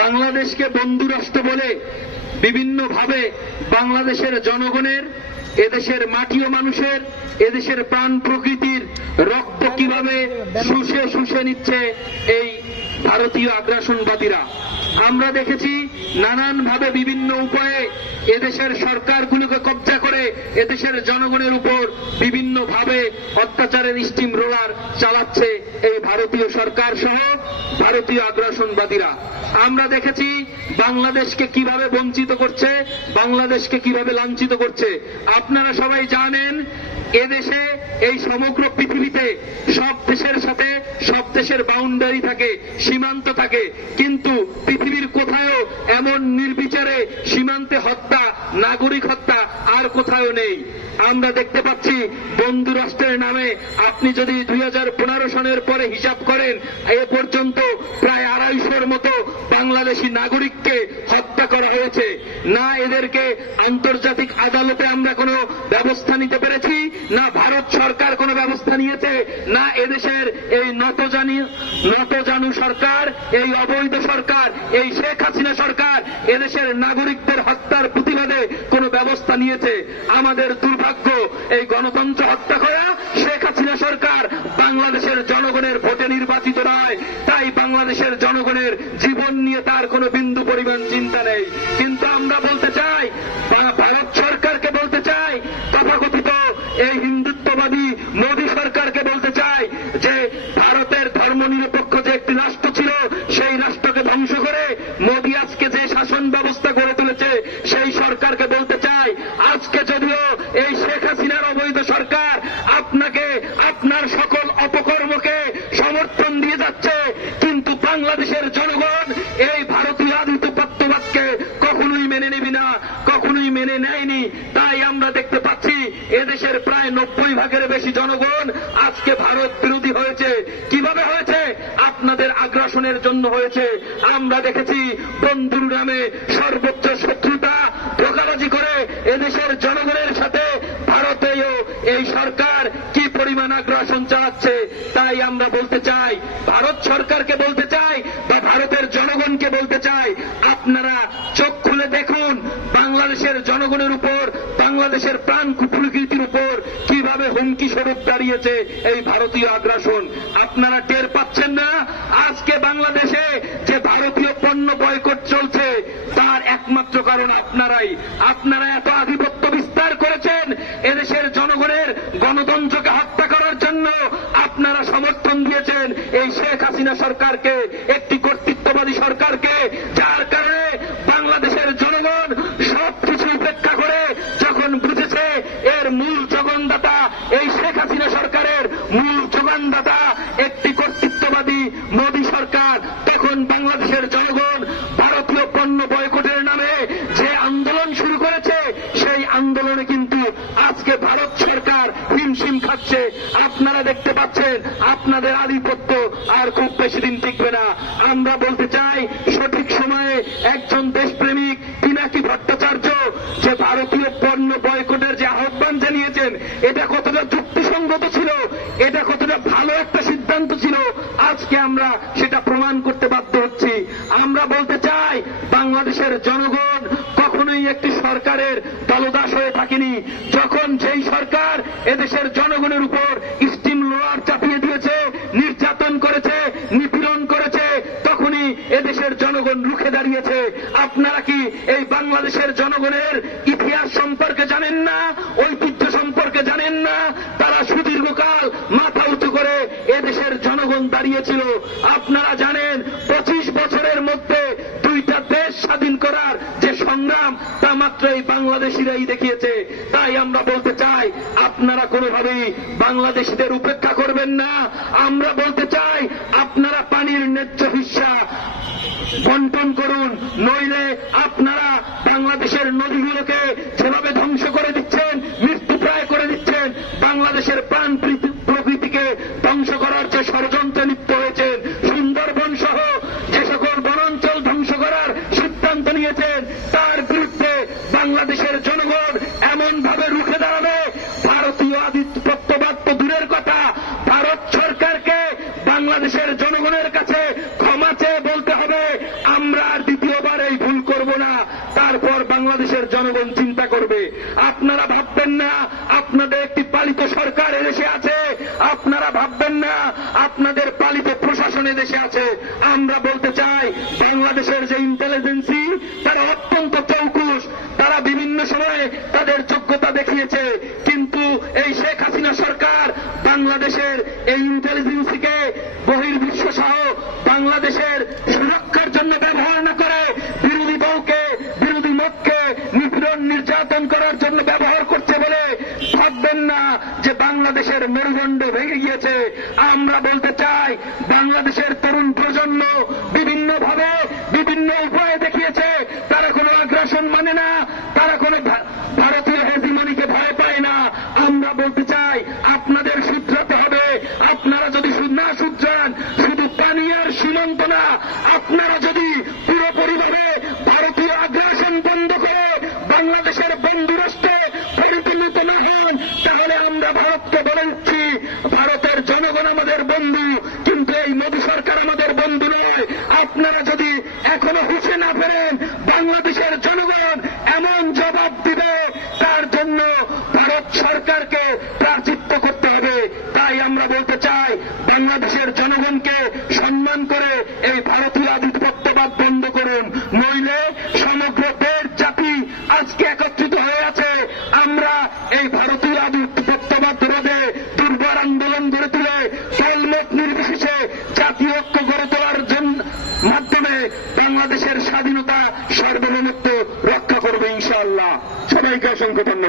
বাংলাদেশকে বন্ধু রাষ্ট্র বলে বিভিন্নভাবে বাংলাদেশের জনগণের, এদেশের মাটি ও মানুষের, এদেশের প্রাণ প্রকৃতির রক্ত কিভাবে শুষে শুষে নিচ্ছে এই ভারতীয় আগ্রাসনবাদীরা। আমরা দেখেছি নানানভাবে বিভিন্ন উপায়ে এদেশের সরকারগুলোকে কব্জা করে এদেশের জনগণের উপর বিভিন্নভাবে অত্যাচারের স্টিম রোলার চালাচ্ছে এই ভারতীয় সরকার সহ ভারতীয় আগ্রাসনবাদীরা। আমরা দেখেছি বাংলাদেশকে কিভাবে বঞ্চিত করছে, বাংলাদেশকে কিভাবে লাঞ্ছিত করছে। আপনারা সবাই জানেন এদেশে, এই সমগ্র পৃথিবীতে সব দেশের সাথে সব দেশের বাউন্ডারি থাকে, সীমান্ত থাকে, কিন্তু পৃথিবীর কোথাও এমন নির্বিচারে সীমান্তে হত্যা, নাগরিক হত্যা আর কোথাও নেই। আমরা দেখতে পাচ্ছি বন্ধু রাষ্ট্রের নামে আপনি যদি 2015 সনের পরে হিসাব করেন, এ পর্যন্ত প্রায় 250-র মতো বাংলাদেশি নাগরিককে হত্যা করা হয়েছে। না এদেরকে আন্তর্জাতিক আদালতে আমরা কোনো ব্যবস্থা নিতে পেরেছি, না ভারত সরকার কোনো ব্যবস্থা নিয়েছে, না এদেশের এই নতজানু সরকার, এই অবৈধ সরকার, এই শেখ হাসিনা সরকার এদেশের নাগরিকদের হত্যার প্রতিবাদে কোনো ব্যবস্থা নিয়েছে। আমাদের দুর্ভাগ্য, এই গণতন্ত্র হত্যা করে শেখ হাসিনা সরকার বাংলাদেশের জনগণের ভোটে নির্বাচিত নয়, তাই বাংলাদেশের জনগণের জীবন নিয়ে তার কোনো বিন্দু পরিমাণ চিন্তা নেই। কিন্তু আমরা বলতে চাই, ভারত সরকারকে বলতে চাই, তথাকথিত এই হিন্দুত্ববাদী মোদী সরকারকে বলতে চাই যে ভারতের ধর্মনিরপেক্ষ যে একটি রাষ্ট্র ছিল, সেই রাষ্ট্রকে ধ্বংস করে মোদী আজকে যে শাসন ব্যবস্থা গড়ে তুলেছে, সেই সরকারকে বলতে চাই, আজকে যদিও এই শেখ হাসিনার অবৈধ সরকার আপনাকে আপনার সকল অপকর্মকে সমর্থন দিয়ে যাচ্ছে, কিন্তু বাংলাদেশের জনগণ এই ভারতীয় আধিপত্যবাদকে কখনোই মেনে নেবে না, কখনোই মেনে নেয়নি। তাই আমরা দেখতে পাচ্ছি এদেশের প্রায় 90% বেশি জনগণ আজকে ভারত বিরোধী হয়েছে। কিভাবে হয়েছে? আপনাদের আগ্রাসনের জন্য হয়েছে। আমরা দেখেছি বন্ধুর নামে সর্বোচ্চ শত্রুতা ধোঁকাবাজি করে এদেশের জনগণের সাথে ভারতেও এই সরকার কি পরিমাণ আগ্রাসন চালাচ্ছে। তাই আমরা বলতে চাই, ভারত সরকারকে বলতে চাই বা ভারতের জনগণকে বলতে চাই, আপনারা চোখ খুলে দেখুন বাংলাদেশের জনগণের উপর, বাংলাদেশের প্রাণ প্রকৃতির উপর কিভাবে হুমকি স্বরূপ দাঁড়িয়েছে এই ভারতীয় আগ্রাসন। আপনারা টের পাচ্ছেন না? আজকে বাংলাদেশে যে ভারতীয় পণ্য বয়কট চলছে তার একমাত্র কারণ আপনারাই। আপনারা এত আধিপত্য বিস্তার করেছেন, এদেশের জনগণের গণতন্ত্রকে হত্যা করার জন্য আপনারা সমর্থন দিয়েছেন এই শেখ হাসিনা সরকারকে, একটি কর্তৃত্ববাদী সরকারকে, যার কারণে বাংলাদেশের জনগণ সবকিছু উপেক্ষা করে যখন বুঝেছে এর মূল যোগানদাতা এই শেখ হাসিনা সরকারের মূল যোগানদাতা একটি কর্তৃত্ববাদী মোদী সরকার, তখন বাংলাদেশের জনগণ ভারতীয় পণ্য বয়কটের নামে যে আন্দোলন শুরু করেছে, সেই আন্দোলনে কিন্তু আজকে ভারত সরকার হিমশিম খাচ্ছে। আপনারা দেখতে পাচ্ছেন আপনাদের আধিপত্য আর খুব বেশি দিন টিকবে না। আমরা বলতে চাই, সঠিক সময়ে একজন দেশপ্রেমিক পিনাকি ভট্টাচার্য যে ভারতীয় পণ্য বয়কটের যে আহ্বান জানিয়েছেন, এটা কতটা যুক্তিসঙ্গত ছিল, এটা কতটা ভালো একটা সিদ্ধান্ত ছিল, আজকে আমরা সেটা প্রমাণ করতে বাধ্য হচ্ছি। আমরা বলতে চাই, বাংলাদেশের জনগণ কখনোই একটি সরকারের দলদাস হয়ে থাকেনি। যখন যেই সরকার এদেশের জনগণের উপর স্টিম রোলার চাপিয়ে দিয়েছে, নির্যাতন করেছে, নিপীড়ন করেছে, তখনই এদেশের জনগণ রুখে দাঁড়িয়েছে। আপনারা কি এই বাংলাদেশের জনগণের ইতিহাস সম্পর্কে জানেন না? ঐতিহ্য সম্পর্কে জানেন না? তারা সুদীর্ঘকাল মাথা উঁচু করে এদেশের জনগণ দাঁড়িয়েছিল। আপনারা জানেন 25 বছরের মধ্যে 2টা দেশ স্বাধীন করার যে সংগ্রাম, তা মাত্র এই বাংলাদেশিরাই দেখিয়েছে। তাই আমরা বলতে চাই, আপনারা কোনোভাবেই বাংলাদেশিদের উপেক্ষা করবেন না। আমরা বলতে চাই, আপনারা পানির ন্যায্য হিস্সা বন্টন করুন, নইলে আপনারা বাংলাদেশের নদীগুলোকে যেভাবে ধ্বংস করে দিচ্ছেন, মৃত্যুপ্রায় করে দিচ্ছেন, বাংলাদেশের প্রাণ প্রকৃতিকে ধ্বংস করার যে ষড়যন্ত্রে লিপ্ত হয়েছেন, সুন্দরবন সহ যে সকল বনাঞ্চল ধ্বংস করার সিদ্ধান্ত নিয়েছেন, তার বিরুদ্ধে বাংলাদেশের জনগণ এমন ভাবে রুখে দাঁড়াবে, ভারতীয় আধিপত্যবাদ তো দূরের কথা, ভারত সরকারকে বাংলাদেশের জনগণের কাছে ক্ষমা চেয়ে বলতে হবে, বাংলাদেশে আছে। আমরা বলতে চাই বাংলাদেশের যে ইন্টেলিজেন্সি তারা অত্যন্ত চৌকুশ, তারা বিভিন্ন সময়ে তাদের যোগ্যতা দেখিয়েছে, কিন্তু এই শেখ হাসিনা সরকার বাংলাদেশের এই ইন্টেলিজেন্সিকে বহির্বিশ্ব সহ বাংলাদেশের সুরক্ষার জন্য ব্যবহার না করে বিরোধী দলকে, বিরোধী মতকে নিপীড়ন নির্যাতন করার জন্য ব্যবহার করছে বলে ভাববেন না যে বাংলাদেশের মেরুদণ্ড ভেঙে গিয়েছে। আমরা বলতে চাই বাংলাদেশের তরুণ প্রজন্ম বিভিন্নভাবে বিভিন্ন উপায়ে দেখিয়েছে তারা কোনো আগ্রাসন মানে না, তারা কোনো ভারতীয় হেজিমনিকে ভয় পায় না। আমরা বলতে চাই আপনাদের শুধরাতে হবে। আপনারা যদি না শুধরান, শুধু পানি আর সীমান্ত না, আপনারা যদি পুরোপুরিভাবে ভারতীয় আগ্রাসন বন্ধ করে বাংলাদেশের বন্ধু রাষ্ট্রে পরিণত না হন, তাহলে আমরা ভারতকে বলে দিচ্ছি ভারতের জনগণ আমাদের বন্ধু, কিন্তু এই মোদী সরকার আমাদের বন্ধু নয়। আপনারা যদি এখনো হুঁশে না ফেরেন, বাংলাদেশের জনগণ এমন জবাব দিবে, তার জন্য ভারত সরকারকে প্রায়শ্চিত্ত করতে হবে। তাই আমরা বলতে চাই বাংলাদেশের জনগণকে সম্মান করে এই ভারতীয় আধিপত্যবাদ বন্ধ করুন, নইলে সমগ্র দেশ জাতি আজকে একত্রিত হয়ে আছে। আমরা এই ভারতীয় আধিপত্যবাদ রোধে দুর্বার আন্দোলন গড়ে তুলে দলমত নির্বিশেষে জাতীয় ঐক্য গড়ে তোলার মাধ্যমে বাংলাদেশের স্বাধীনতা সার্বভৌমত্ব রক্ষা করবে ইনশাআল্লাহ। সবাইকে অসংখ্য ধন্যবাদ।